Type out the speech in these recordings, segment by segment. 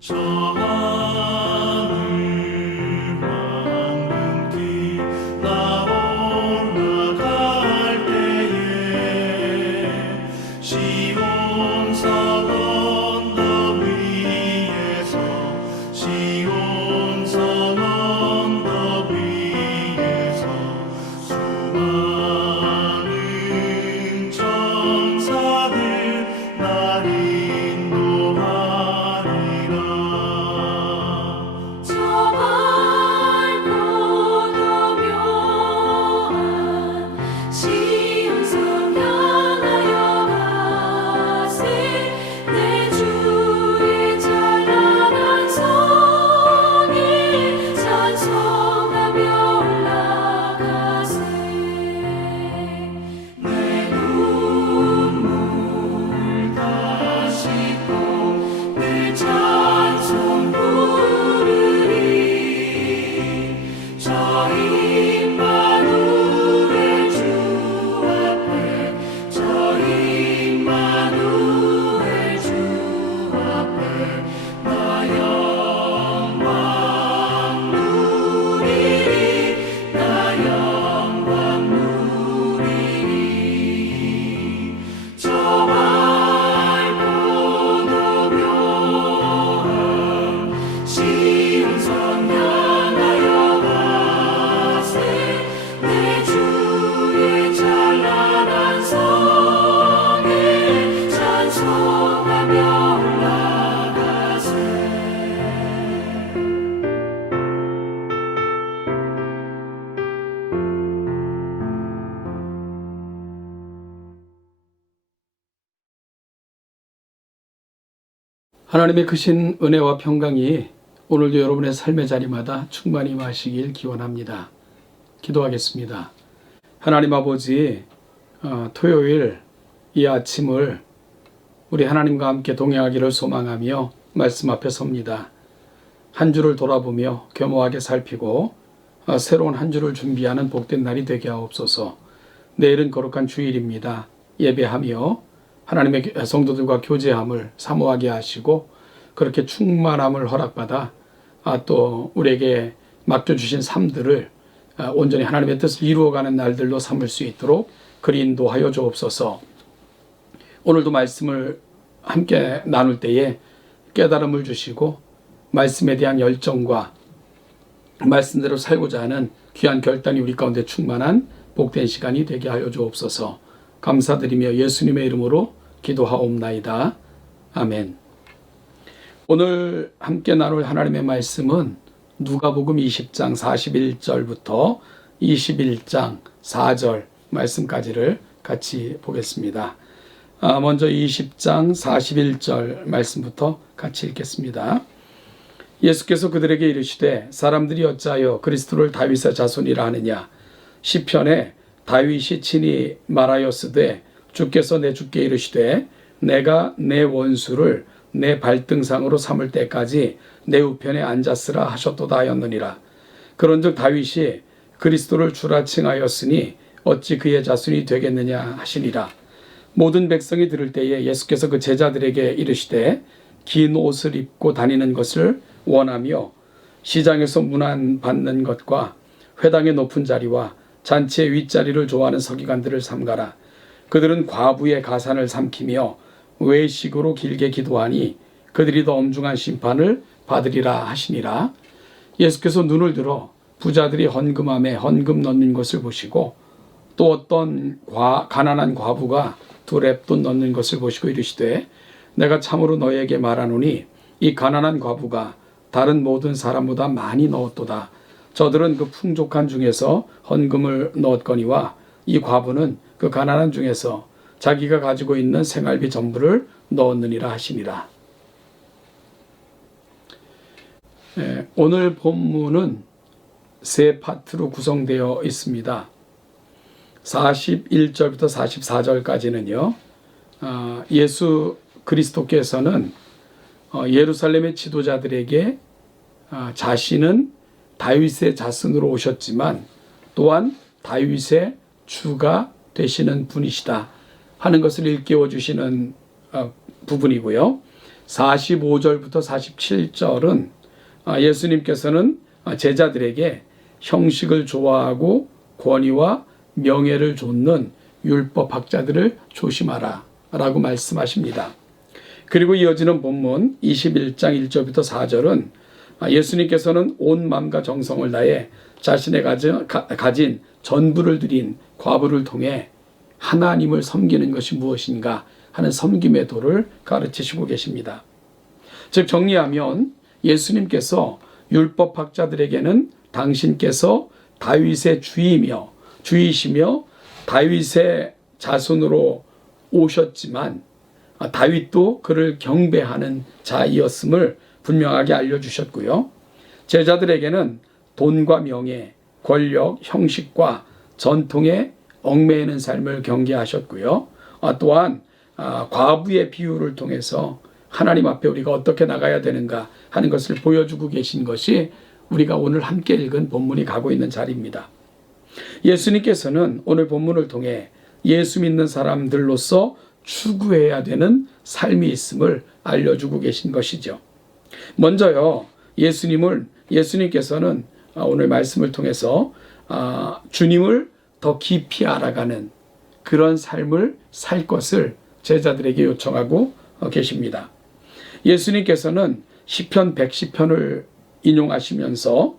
저 하늘 황금길 나 올라갈 때에 시온산 언덕 위에서 시온산 언덕 위에서 수많은 천사들 날 인도하리라. 저 밝고 묘한 시온산 향하여 가세. 내 주의 찬란한 성에 찬송하며 올라가세. 내 눈물 다 씻고 내 찬송 부르리. 저 임마누엘 주 앞에 저 임마누엘 주 앞에 나 영광 누리리. 나 영광 누리리. 저 밝고 묘한 시온산 향하여 가세. 내 주의 찬란한 성에 찬송하며 올라가세. 하나님의 크신 은혜와 평강이 오늘도 여러분의 삶의 자리마다 충만히 임하시길 기원합니다. 기도하겠습니다. 하나님 아버지, 토요일 이 아침을 우리 하나님과 함께 동행하기를 소망하며 말씀 앞에 섭니다. 한 주를 돌아보며 겸허하게 살피고 새로운 한 주를 준비하는 복된 날이 되게 하옵소서. 내일은 거룩한 주일입니다. 예배하며 하나님의 성도들과 교제함을 사모하게 하시고 그렇게 충만함을 허락받아 또 우리에게 맡겨주신 삶들을 온전히 하나님의 뜻을 이루어가는 날들로 삼을 수 있도록 그리 인도하여 주옵소서. 오늘도 말씀을 함께 나눌 때에 깨달음을 주시고 말씀에 대한 열정과 말씀대로 살고자 하는 귀한 결단이 우리 가운데 충만한 복된 시간이 되게 하여 주옵소서. 감사드리며 예수님의 이름으로 기도하옵나이다. 아멘. 오늘 함께 나눌 하나님의 말씀은 누가복음 20장 41절부터 21장 4절 말씀까지를 같이 보겠습니다. 먼저 20장 41절 말씀부터 같이 읽겠습니다. 예수께서 그들에게 이르시되 사람들이 어찌하여 그리스도를 다윗의 자손이라 하느냐. 시편에 다윗이 친히 말하였으되 주께서 내 주께 이르시되 내가 내 원수를 내 발등상으로 삼을 때까지 내 우편에 앉았으라 하셨도다 하였느니라. 그런즉 다윗이 그리스도를 주라 칭하였으니 어찌 그의 자손이 되겠느냐 하시니라. 모든 백성이 들을 때에 예수께서 그 제자들에게 이르시되 긴 옷을 입고 다니는 것을 원하며 시장에서 문안 받는 것과 회당의 높은 자리와 잔치의 윗자리를 좋아하는 서기관들을 삼가라. 그들은 과부의 가산을 삼키며 외식으로 길게 기도하니 그들이 더 엄중한 심판을 받으리라 하시니라. 예수께서 눈을 들어 부자들이 헌금함에 헌금 넣는 것을 보시고 또 어떤 가난한 과부가 두 렙돈 넣는 것을 보시고 이르시되 내가 참으로 너에게 말하노니 이 가난한 과부가 다른 모든 사람보다 많이 넣었도다. 저들은 그 풍족한 중에서 헌금을 넣었거니와 이 과부는 그 가난한 중에서 자기가 가지고 있는 생활비 전부를 넣었느니라 하시니라. 오늘 본문은 세 파트로 구성되어 있습니다. 41절부터 44절까지는요. 예수 그리스도께서는 예루살렘의 지도자들에게 자신은 다윗의 자손으로 오셨지만 또한 다윗의 주가 되시는 분이시다 하는 것을 일깨워 주시는 부분이고요. 45절부터 47절은 예수님께서는 제자들에게 형식을 좋아하고 권위와 명예를 좇는 율법학자들을 조심하라 라고 말씀하십니다. 그리고 이어지는 본문 21장 1절부터 4절은 예수님께서는 온 마음과 정성을 다해 자신의 가진 전부를 드린 과부를 통해 하나님을 섬기는 것이 무엇인가 하는 섬김의 도를 가르치시고 계십니다. 즉 정리하면 예수님께서 율법학자들에게는 당신께서 다윗의 주이시며 다윗의 자손으로 오셨지만 다윗도 그를 경배하는 자이었음을 분명하게 알려주셨고요. 제자들에게는 돈과 명예, 권력, 형식과 전통에 얽매이는 삶을 경계하셨고요. 또한 과부의 비유를 통해서 하나님 앞에 우리가 어떻게 나가야 되는가 하는 것을 보여주고 계신 것이 우리가 오늘 함께 읽은 본문이 가고 있는 자리입니다. 예수님께서는 오늘 본문을 통해 예수 믿는 사람들로서 추구해야 되는 삶이 있음을 알려주고 계신 것이죠. 먼저요, 예수님께서는 오늘 말씀을 통해서 주님을 더 깊이 알아가는 그런 삶을 살 것을 제자들에게 요청하고 계십니다. 예수님께서는 시편 110편을 인용하시면서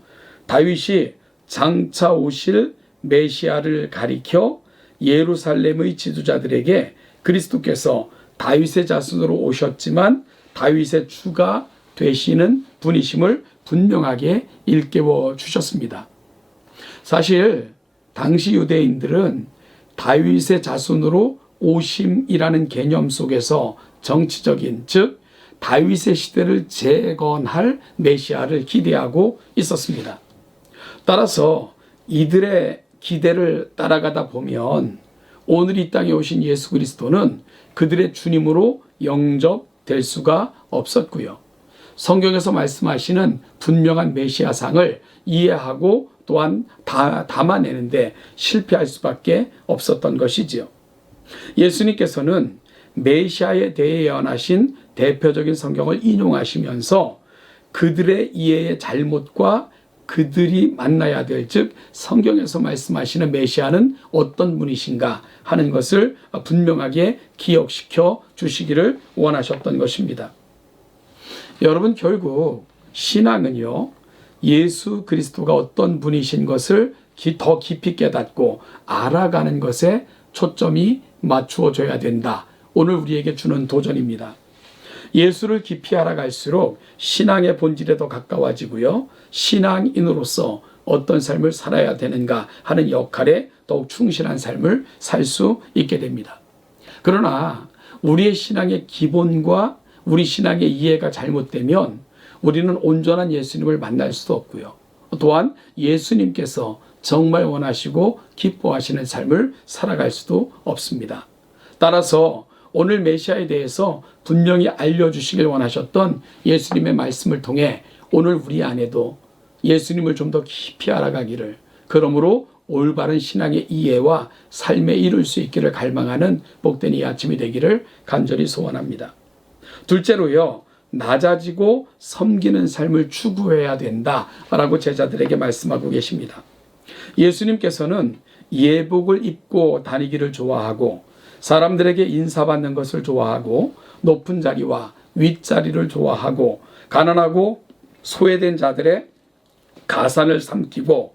다윗이 장차 오실 메시아를 가리켜 예루살렘의 지도자들에게 그리스도께서 다윗의 자손으로 오셨지만 다윗의 주가 되시는 분이심을 분명하게 일깨워 주셨습니다. 사실 당시 유대인들은 다윗의 자손으로 오심이라는 개념 속에서 정치적인, 즉 다윗의 시대를 재건할 메시아를 기대하고 있었습니다. 따라서 이들의 기대를 따라가다 보면 오늘 이 땅에 오신 예수 그리스도는 그들의 주님으로 영접될 수가 없었고요. 성경에서 말씀하시는 분명한 메시아상을 이해하고 또한 담아내는데 실패할 수밖에 없었던 것이지요. 예수님께서는 메시아에 대해 예언하신 대표적인 성경을 인용하시면서 그들의 이해의 잘못과 그들이 만나야 될, 즉 성경에서 말씀하시는 메시아는 어떤 분이신가 하는 것을 분명하게 기억시켜 주시기를 원하셨던 것입니다. 여러분, 결국 신앙은요, 예수 그리스도가 어떤 분이신 것을 더 깊이 깨닫고 알아가는 것에 초점이 맞추어져야 된다. 오늘 우리에게 주는 도전입니다. 예수를 깊이 알아갈수록 신앙의 본질에 더 가까워지고요. 신앙인으로서 어떤 삶을 살아야 되는가 하는 역할에 더욱 충실한 삶을 살 수 있게 됩니다. 그러나 우리의 신앙의 기본과 우리 신앙의 이해가 잘못되면 우리는 온전한 예수님을 만날 수도 없고요. 또한 예수님께서 정말 원하시고 기뻐하시는 삶을 살아갈 수도 없습니다. 따라서 오늘 메시아에 대해서 분명히 알려주시길 원하셨던 예수님의 말씀을 통해 오늘 우리 안에도 예수님을 좀 더 깊이 알아가기를, 그러므로 올바른 신앙의 이해와 삶에 이룰 수 있기를 갈망하는 복된 이 아침이 되기를 간절히 소원합니다. 둘째로요, 낮아지고 섬기는 삶을 추구해야 된다라고 제자들에게 말씀하고 계십니다. 예수님께서는 예복을 입고 다니기를 좋아하고 사람들에게 인사받는 것을 좋아하고 높은 자리와 윗자리를 좋아하고 가난하고 소외된 자들의 가산을 삼키고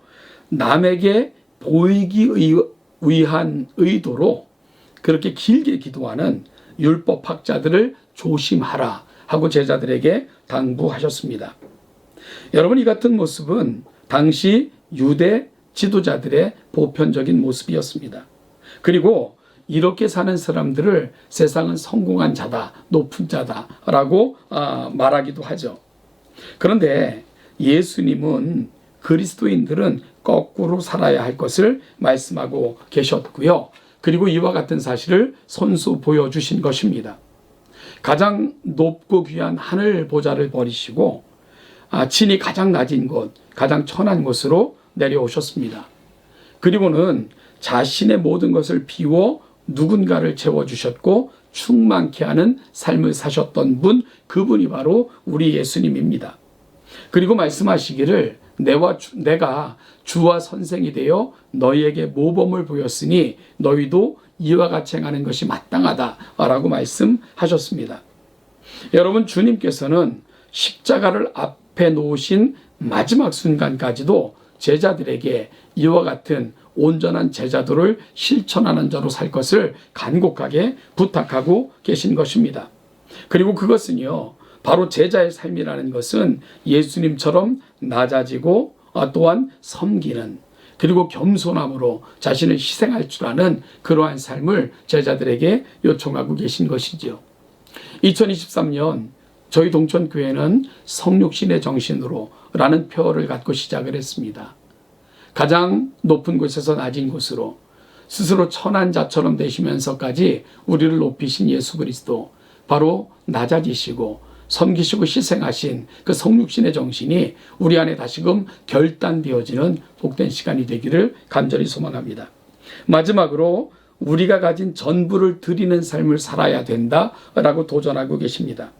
남에게 보이기 위한 의도로 그렇게 길게 기도하는 율법학자들을 조심하라 하고 제자들에게 당부하셨습니다. 여러분, 이 같은 모습은 당시 유대 지도자들의 보편적인 모습이었습니다. 그리고 이렇게 사는 사람들을 세상은 성공한 자다, 높은 자다라고 말하기도 하죠. 그런데 예수님은 그리스도인들은 거꾸로 살아야 할 것을 말씀하고 계셨고요. 그리고 이와 같은 사실을 손수 보여주신 것입니다. 가장 높고 귀한 하늘 보좌를 버리시고 친히 가장 낮은 곳, 가장 천한 곳으로 내려오셨습니다. 그리고는 자신의 모든 것을 비워 누군가를 채워주셨고 충만케 하는 삶을 사셨던 분, 그분이 바로 우리 예수님입니다. 그리고 말씀하시기를 내가 주와 선생이 되어 너희에게 모범을 보였으니 너희도 이와 같이 행하는 것이 마땅하다라고 말씀하셨습니다. 여러분, 주님께서는 십자가를 앞에 놓으신 마지막 순간까지도 제자들에게 이와 같은 온전한 제자도를 실천하는 자로 살 것을 간곡하게 부탁하고 계신 것입니다. 그리고 그것은요, 바로 제자의 삶이라는 것은 예수님처럼 낮아지고 또한 섬기는, 그리고 겸손함으로 자신을 희생할 줄 아는 그러한 삶을 제자들에게 요청하고 계신 것이지요. 2023년 저희 동천교회는 성육신의 정신으로 라는 표어를 갖고 시작을 했습니다. 가장 높은 곳에서 낮은 곳으로 스스로 천한 자처럼 되시면서까지 우리를 높이신 예수 그리스도, 바로 낮아지시고 섬기시고 희생하신 그 성육신의 정신이 우리 안에 다시금 결단되어지는 복된 시간이 되기를 간절히 소망합니다. 마지막으로 우리가 가진 전부를 드리는 삶을 살아야 된다라고 도전하고 계십니다.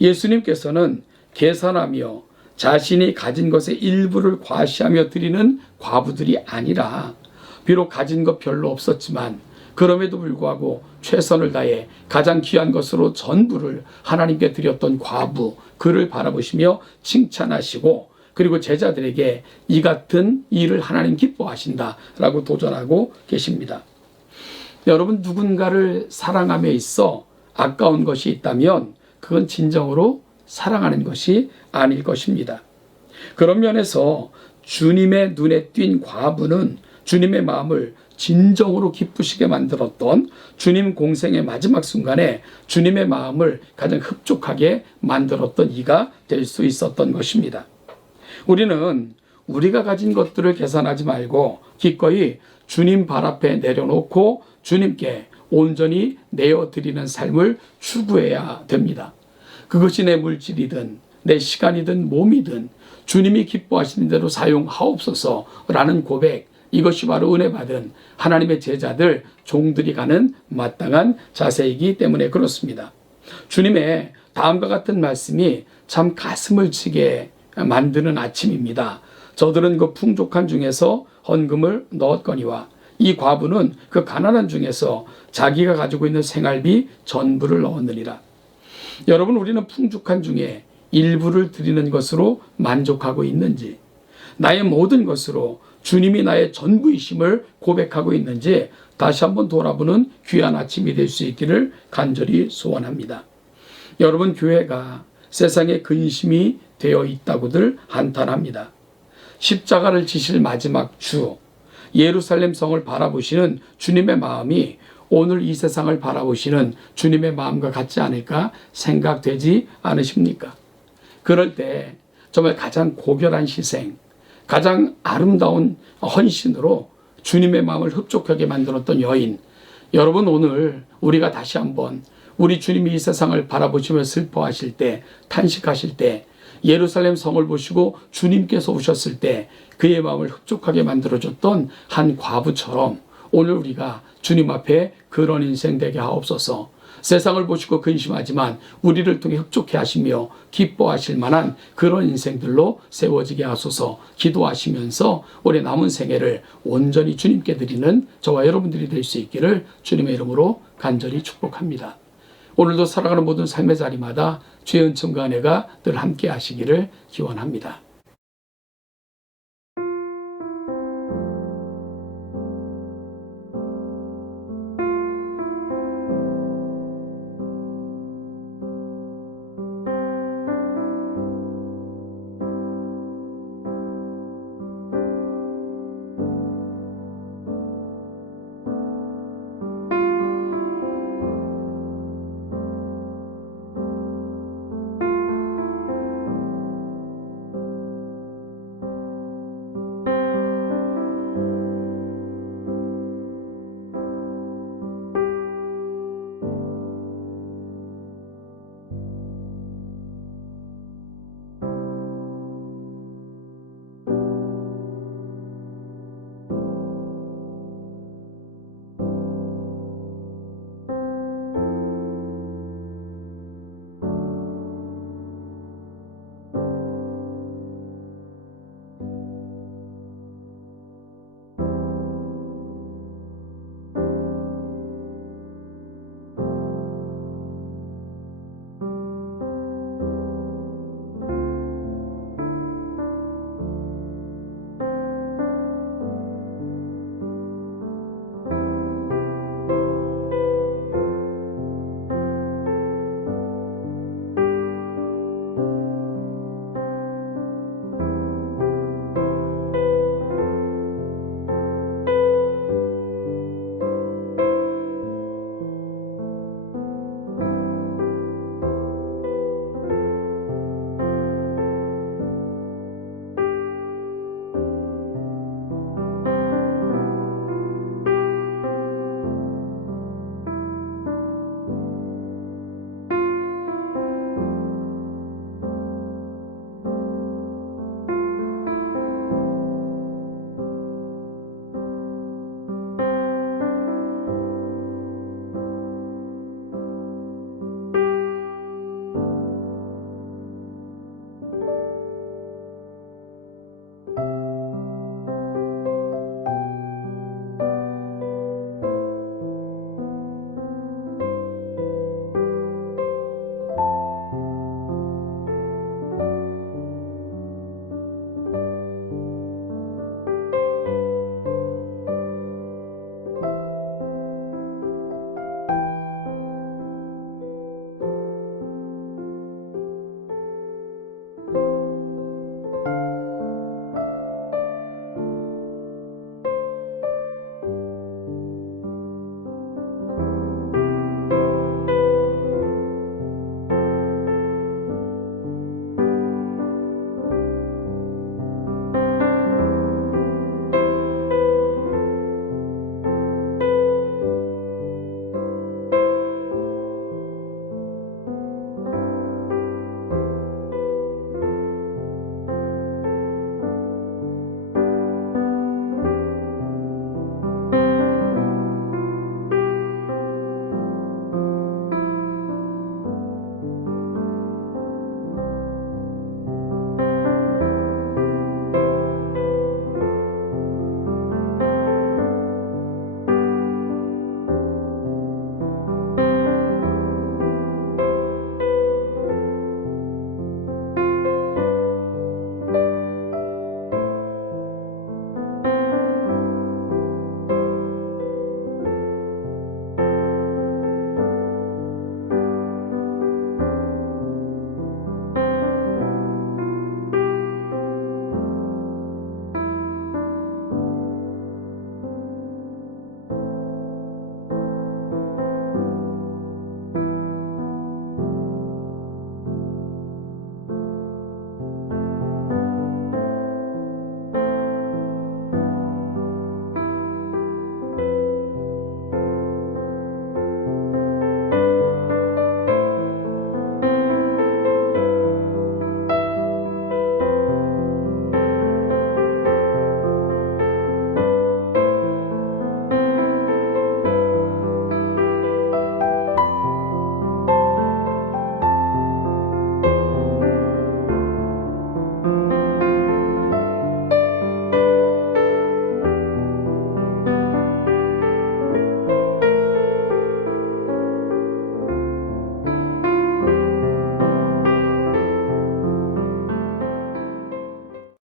예수님께서는 계산하며 자신이 가진 것의 일부를 과시하며 드리는 과부들이 아니라, 비록 가진 것 별로 없었지만 그럼에도 불구하고 최선을 다해 가장 귀한 것으로 전부를 하나님께 드렸던 과부, 그를 바라보시며 칭찬하시고, 그리고 제자들에게 이 같은 일을 하나님 기뻐하신다라고 도전하고 계십니다. 여러분, 누군가를 사랑함에 있어 아까운 것이 있다면 그건 진정으로 사랑하는 것이 아닐 것입니다. 그런 면에서 주님의 눈에 띈 과부는 주님의 마음을 진정으로 기쁘시게 만들었던, 주님 공생의 마지막 순간에 주님의 마음을 가장 흡족하게 만들었던 이가 될 수 있었던 것입니다. 우리는 우리가 가진 것들을 계산하지 말고 기꺼이 주님 발 앞에 내려놓고 주님께 온전히 내어드리는 삶을 추구해야 됩니다. 그것이 내 물질이든 내 시간이든 몸이든 주님이 기뻐하시는 대로 사용하옵소서라는 고백, 이것이 바로 은혜 받은 하나님의 제자들, 종들이 가는 마땅한 자세이기 때문에 그렇습니다. 주님의 다음과 같은 말씀이 참 가슴을 치게 만드는 아침입니다. 저들은 그 풍족한 중에서 헌금을 넣었거니와 이 과부는 그 가난한 중에서 자기가 가지고 있는 생활비 전부를 넣었느니라. 여러분, 우리는 풍족한 중에 일부를 드리는 것으로 만족하고 있는지, 나의 모든 것으로 주님이 나의 전부이심을 고백하고 있는지 다시 한번 돌아보는 귀한 아침이 될 수 있기를 간절히 소원합니다. 여러분, 교회가 세상에 근심이 되어 있다고들 한탄합니다. 십자가를 지실 마지막 주, 예루살렘 성을 바라보시는 주님의 마음이 오늘 이 세상을 바라보시는 주님의 마음과 같지 않을까 생각되지 않으십니까? 그럴 때 정말 가장 고결한 희생, 가장 아름다운 헌신으로 주님의 마음을 흡족하게 만들었던 여인, 여러분, 오늘 우리가 다시 한번 우리 주님이 이 세상을 바라보시며 슬퍼하실 때, 탄식하실 때, 예루살렘 성을 보시고 주님께서 오셨을 때 그의 마음을 흡족하게 만들어줬던 한 과부처럼 오늘 우리가 주님 앞에 그런 인생 되게 하옵소서. 세상을 보시고 근심하지만 우리를 통해 흡족해 하시며 기뻐하실 만한 그런 인생들로 세워지게 하소서. 기도하시면서 올해 남은 생애를 온전히 주님께 드리는 저와 여러분들이 될 수 있기를 주님의 이름으로 간절히 축복합니다. 오늘도 살아가는 모든 삶의 자리마다 주의 은총과 은혜가 늘 함께 하시기를 기원합니다.